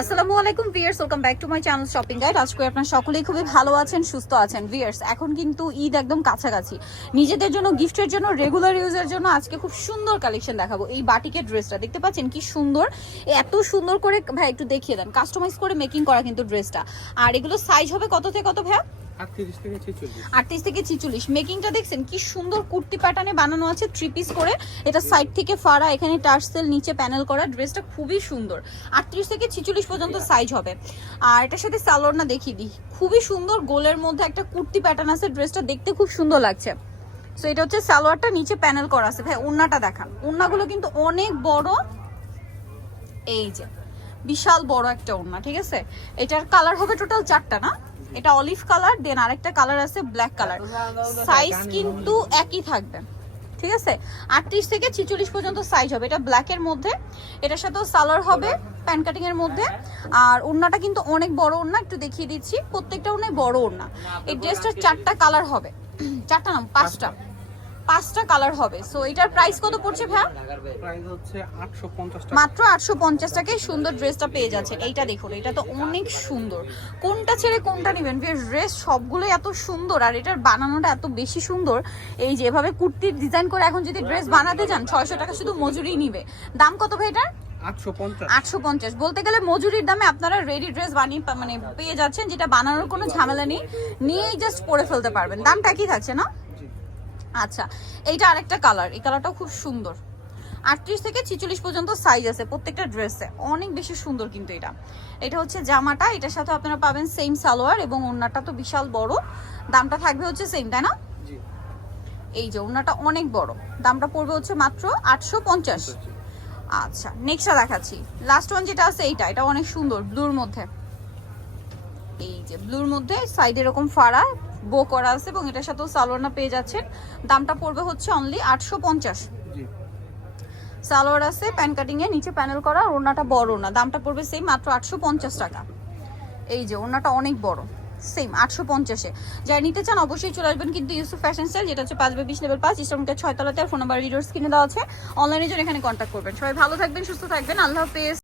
আসসালামু আলাইকুম viewers, welcome back to my channel shopping guide. আজকে আপনারা সকলেই খুবই ভালো আছেন, সুস্থ আছেন। ভিউয়ার্স, এখন কিন্তু ঈদ একদম কাছাকাছি। নিজেদের জন্য, গিফটের জন্য, রেগুলার ইউজের জন্য আজকে খুব সুন্দর কালেকশন দেখাবো। এই বাটিকের ড্রেসটা দেখতে পাচ্ছেন কি সুন্দর, এত সুন্দর করে ভাই একটু দেখিয়ে দেন। কাস্টমাইজ করে মেকিং করা কিন্তু ড্রেসটা। আর এগুলো সাইজ হবে কত থেকে কত ভাই? 38 থেকে 46। মেকিংটা দেখছেন কি সুন্দর, কুর্তি প্যাটার্নে বানানো আছে, 3 পিস করে। এটা সাইড থেকে ফাড়া, এখানে টার্সেল, নিচে প্যানেল করা। ড্রেসটা খুবই সুন্দর। 38 থেকে 46 পর্যন্ত সাইজ হবে। আর এটার সাথে সালোয়ারটা দেখিয়ে দিই, খুবই সুন্দর। গোলের মধ্যে একটা কুর্তি প্যাটার্ন আছে, ড্রেসটা দেখতে খুব সুন্দর লাগছে। সো এটা হচ্ছে সালোয়ারটা, নিচে প্যানেল করা আছে। ভাই ওড়নাটা দেখান, ওড়নাগুলো কিন্তু অনেক বড়, এই যে বিশাল বড় একটা ওড়না, ঠিক আছে। এটার কালার হবে টোটাল 4টা না? এটা অলিভ কালার, দেন আরেকটা কালার আছে ব্ল্যাক কালার। সাইজ কিন্তু একই থাকবে, ঠিক আছে। 38 থেকে 46 পর্যন্ত সাইজ হবে। এটা ব্ল্যাকের মধ্যে, এটার সাথেও সালোয়ার হবে প্যান্ট কাটিং এর মধ্যে। আর ওড়নাটা কিন্তু অনেক বড় ওড়না, একটু দেখিয়ে দিচ্ছি। প্রত্যেকটা ওড়নায় বড় ওড়না। এই ড্রেসটার 4টা কালার হবে, 4টা না 5টা কালার হবে। সো এটার প্রাইস কত পড়ছে ভাই? প্রাইস হচ্ছে 850 টাকা। মাত্র 850 টাকায় সুন্দর ড্রেসটা পেয়ে যাচ্ছেন। এইটা দেখুন, এটা তো অনেক সুন্দর। কোনটা ছেড়ে কোনটা নেবেন? ড্রেস সবগুলো এত সুন্দর, আর এটার বানানোটা এত বেশি সুন্দর। এই যে এভাবে কুর্তির ডিজাইন করে এখন যদি ড্রেস বানাতে যান, 600 টাকা শুধু মজুরি নিবে। দাম কত ভাই এটার? 850। বলতে গেলে মজুরির দামে আপনারা রেডি ড্রেস বানিয়ে মানে পেয়ে যাচ্ছেন, যেটা বানানোর কোনো ঝামেলা নেই, নিয়েই জাস্ট পরে ফেলতে পারবেন। দামটা কি থাকছে না? আচ্ছা, এইটা আরেকটা কালার, এই কালারটাও খুব সুন্দর। 38 থেকে 46 পর্যন্ত সাইজ আছে প্রত্যেকটা ড্রেসে, অনেক বেশি সুন্দর। কিন্তু এটা হচ্ছে জামাটা, এটার সাথে আপনারা পাবেন সেম সালোয়ার, এবং ওড়নাটা তো বিশাল বড়। দামটা থাকবে হচ্ছে সেম, তাই না? এই যে ওড়নাটা অনেক বড়, দামটা পড়বে হচ্ছে মাত্র 850। আচ্ছা, নেক্সটটা দেখাচ্ছি। লাস্ট ওয়ান যেটা আছে, এটা অনেক সুন্দর, ব্লুর মধ্যে। এই যে ব্লুর মধ্যে সাইড এরকম ফাড়া বো করা আছে, এবং এটার সাথেও সালোয়ারটা পেয়ে যাচ্ছেন। দামটা পড়বে হচ্ছে অনলি 850। সালোয়ার আছে প্যান কাটিং এ, নিচে প্যানেল করা, আর ওড়নাটা বড় না। দামটা পড়বে সেম, মাত্র 850 টাকা। এই যে ওড়নাটা অনেক বড়, সেম 850-এ। যারা নিতে চান অবশ্যই চলে আসবেন কিন্তু ইউসুফ ফ্যাশন স্টাইল, যেটা হচ্ছে 5/20 লেভেল 5 ইস্টার্নটা 6 তলাতে। আর ফোন নাম্বার ভিডিওস কিনে দেওয়া আছে, অনলাইনে জন্য এখানে কন্ট্যাক্ট করবেন। সবাই ভালো থাকবেন, সুস্থ থাকবেন, আল্লাহ হাফেজ।